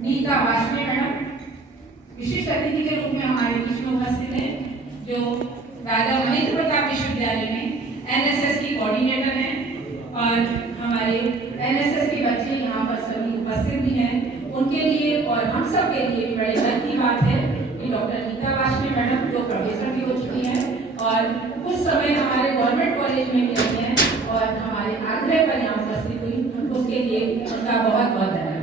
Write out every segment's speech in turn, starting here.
Nita Washne madam विशिष्ट अतिथि के रूप में हमारे बीच में उपस्थित हैं, जो राजा महेंद्र प्रताप विश्वविद्यालय में एनएसएस की कोऑर्डिनेटर हैं और हमारे एनएसएस के बच्चे यहाँ पर सभी उपस्थित भी हैं। उनके लिए और हम सब के लिए बड़े गर्व की बात है कि डॉक्टर नीता वाशने मैडम जो प्रोफेसर भी हो चुकी हैं और कुछ समय हमारे गवर्नमेंट कॉलेज में भी रही हैं और हमारे आग्रह पर यहाँ उपस्थित हुई, उसके लिए उनका बहुत बहुत धन्यवाद।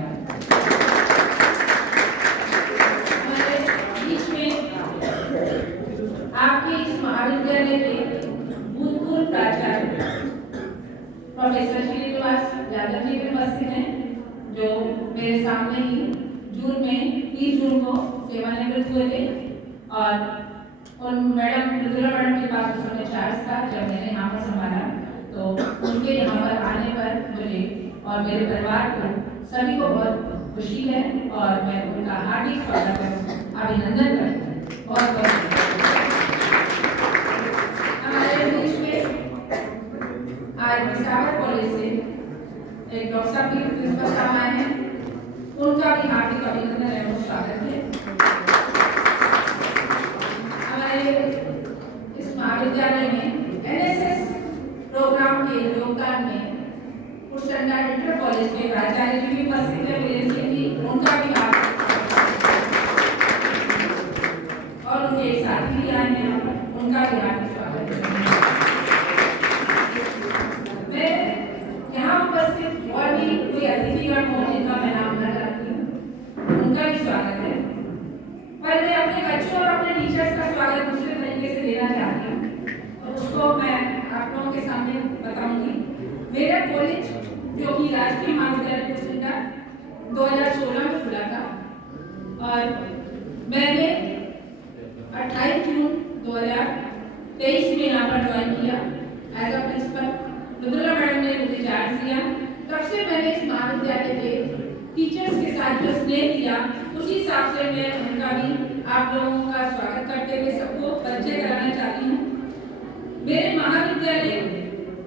आपके इस महाविद्यालय के भूतपूर्व प्राचार्य प्रोफेसर श्रीनिवास यादव जी भी उपस्थित हैं, जो मेरे सामने ही जून में 30 जून को सेवानिवृत्त हुए थे और उन मृदुला मैडम के पास उस समय चार्ज था जब मैंने यहाँ पर संभाला, तो उनके यहाँ पर आने पर मुझे और मेरे परिवार को सभी को बहुत खुशी है और मैं उनका हार्दिक स्वागत और अभिनंदन करती हूँ। बहुत बहुत आज विशाखा कॉलेज से एक डॉक्टर साहब की प्रिंसिपल साहब आए हैं, उनका भी हार्दिक अभिनंदन एवं स्वागत है। हमारे इस महाविद्यालय में एनएसएस प्रोग्राम के योगदान में कुशंडा इंटर कॉलेज के प्राचार्य जी भी उपस्थित है, वीरेंद्र सिंह जी, उनका भी और उनके एक साथी भी आए हैं, उनका भी हार्दिक स्वागत है। और भी कोई अतिथिगण हो जिनका मैं नाम न रखती हूँ, उनका भी स्वागत है, पर मैं अपने बच्चों और अपने टीचर्स का स्वागत दूसरे तरीके से देना चाहती हूँ और उसको मैं आप लोगों के सामने बताऊंगी। मेरा कॉलेज जो कि राजकीय महाविद्यालय कुशीनगर 2016 में खुला था और मैंने 28 जून 2023 में यहाँ पर ज्वाइन किया as a principal. Mridula madam ने मुझे चार्ज दिया, तब से मैंने इस महाविद्यालय के टीचर्स के साथ जो स्नेह किया, उसी हिसाब से मैं उनका भी आप लोगों का स्वागत करते हुए सबको परिचय कराना चाहती हूँ। मेरे महाविद्यालय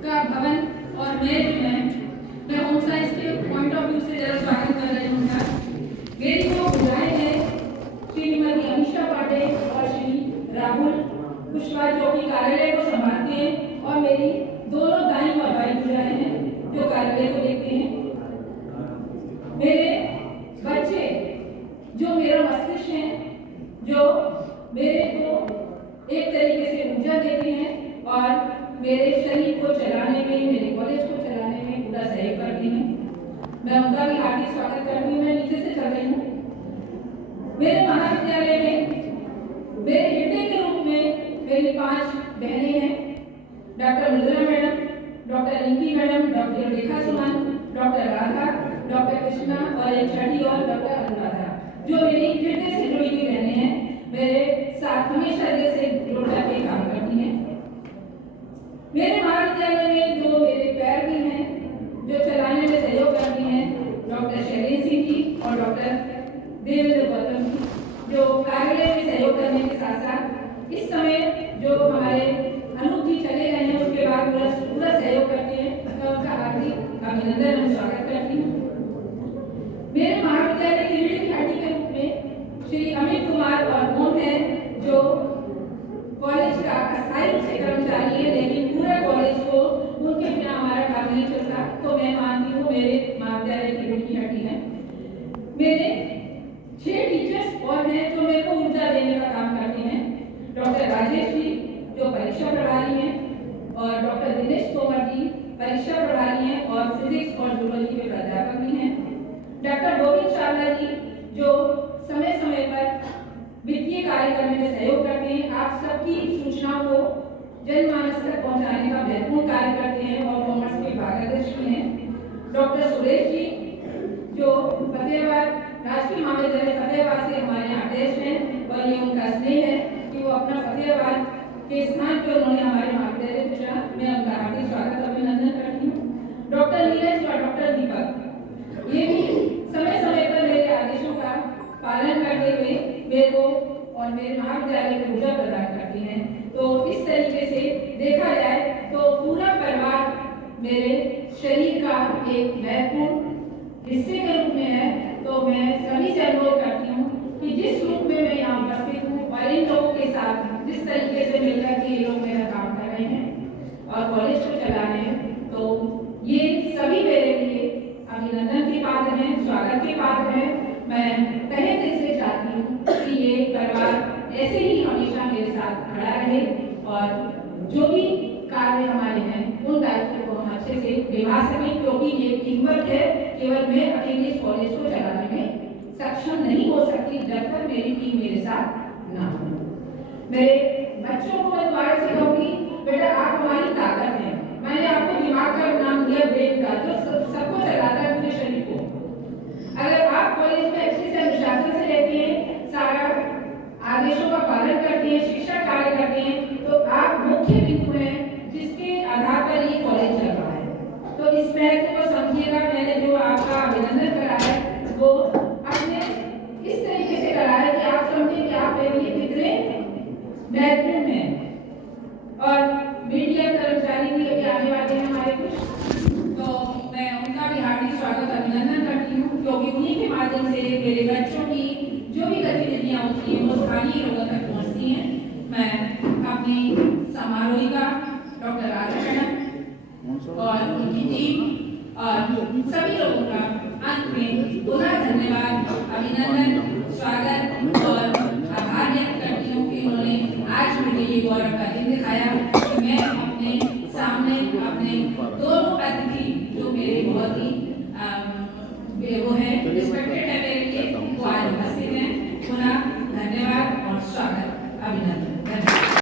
का भवन और मैं होम साइंस के पॉइंट ऑफ व्यू से जरा स्वागत कर रही हूँ। मेरी जो बुलाए हैं श्रीमती अमीषा पांडे और श्री राहुल कुशवाहा जो कि कार्यालय को संभालते हैं और मेरी दोनों दाई और भाई बुलाए हैं जो कार्यालय को देखते हैं। मेरे बच्चे जो मेरा मस्तिष्क है, जो मेरे को एक तरीके से ऊर्जा देते हैं और मेरे शरीर को चलाने में, मेरे कॉलेज को चलाने में पूरा सहयोग करती हैं, मैं उनका भी हार्दिक स्वागत करती हूँ। मैं नीचे से चल रही हूँ। मेरे महाविद्यालय में मेरे हृदय के रूप में मेरी 5 बहनें हैं, doctor Mridula madam, doctor Rinki madam, doctor Rekha Suman, doctor Radha, doctor Krishna और एक छठी और डॉक्टर अनुराधा, जो मेरी हृदय से जुड़ी हुई बहनें हैं, मेरे साथ हमेशा हृदय से जुड़ करके काम करती हैं। मेरे महाविद्यालय में जो मेरे पैर भी हैं, जो चलाने में सहयोग करती हैं, डॉक्टर शैलेंद्र सिंह जी और डॉक्टर देवेंद्र गौतम जी, जो कार्यालय में सहयोग करने के साथ साथ इस समय जो हमारे अनूप जी चले गए हैं उसके बाद पूरा सहयोग करते हैं, मैं उनका हार्दिक अभिनंदन और स्वागत करती हूँ। मेरे महाविद्यालय की रीढ़ की हड्डी के रूप में श्री अमित कुमार और मोहन है, जो कॉलेज का अस्थायी रूप से कर्मचारी है, लेकिन पूरा कॉलेज को उनके बिना हमारा काम नहीं चलता, तो मैं मानती हूँ मेरे महाविद्यालय की रीढ़ की हड्डी है। मेरे 6 टीचर्स और हैं जो मेरे को ऊर्जा देने का काम करते हैं। डॉक्टर राजेश जी जो परीक्षा प्रभारी हैं और डॉक्टर दिनेश तोमर जी परीक्षा प्रभारी हैं और फिजिक्स और जूलॉजी के प्राध्यापक भी हैं। डॉक्टर गोविंद चावला जी जो समय समय पर वित्तीय कार्य करने में सहयोग करते हैं, आप सबकी सूचनाओं को जनमानस तक पहुंचाने का महत्वपूर्ण कार्य करते हैं और कॉमर्स के भागाध्यक्ष भी हैं। डॉक्टर सुरेश जी जो फतेहाबाद राजकीय महाविद्यालय फतेहाबाद से हमारे यहाँ अटैच हैं और ये उनका स्नेह है कि वो अपना फतेहाबाद के स्थान पर उन्होंने हमारे महाविद्यालय को चुना, मैं उनका हार्दिक स्वागत अभिनंदन करती हूँ। डॉक्टर नीरज और डॉक्टर दीपक ये भी समय समय पर मेरे आदेशों का पालन करते हुए मेरे को और मेरे महाविद्यालय को ऊर्जा प्रदान करती हैं। तो इस तरीके से देखा जाए तो पूरा परिवार मेरे शरीर का एक महत्वपूर्ण हिस्से के रूप में है, तो मैं सभी से सबके पात्र हैं। मैं तहे दिल से चाहती हूँ कि ये परिवार ऐसे ही हमेशा मेरे साथ खड़ा रहे और जो भी कार्य हमारे हैं उन दायित्वों को हम अच्छे से निभा सकें, क्योंकि ये टीम वर्क है। केवल मैं अकेले इस कॉलेज को चलाने में सक्षम नहीं हो सकती जब तक मेरी टीम मेरे साथ ना हो। मेरे बच्चों को मैं दोबारा से कहूँगी, बेटा आप हमारी ताकत हैं। मैंने आपको दिमाग का नाम दिया, ब्रेन का, जो सबको चलाता है पूरे शरीर को। अगर आप कॉलेज में अच्छे से अनुशासन से रहते हैं, सारा आदेशों का पालन करते हैं, शिक्षा कार्य करते हैं, तो आप मुख्य बिंदु हैं जिसके आधार पर ये कॉलेज चल रहा है। तो इस महत्व को समझिएगा। मैंने जो आपका अभिनंदन करा है वो अपने इस तरीके से करा है कि आप समझें कि आप मेरे लिए कितने महत्वपूर्ण हैं। और मीडिया कर्मचारी भी अभी आने वाले हैं हमारे कुछ, तो मैं उनका भी हार्दिक स्वागत अभिनंदन करती हूँ, क्योंकि उन्हीं के माध्यम से मेरे बच्चों की जो भी गतिविधियाँ होती हैं वो स्थानीय लोगों तक पहुँचती हैं। मैं अपनी समारोहिका डॉक्टर राधा मैडम और उनकी टीम और सभी लोगों का अंत में पुनः धन्यवाद, अभिनंदन, स्वागत और आभार व्यक्त करती हूँ कि उन्होंने आज मुझे ये गौरव का दिन दिखाया।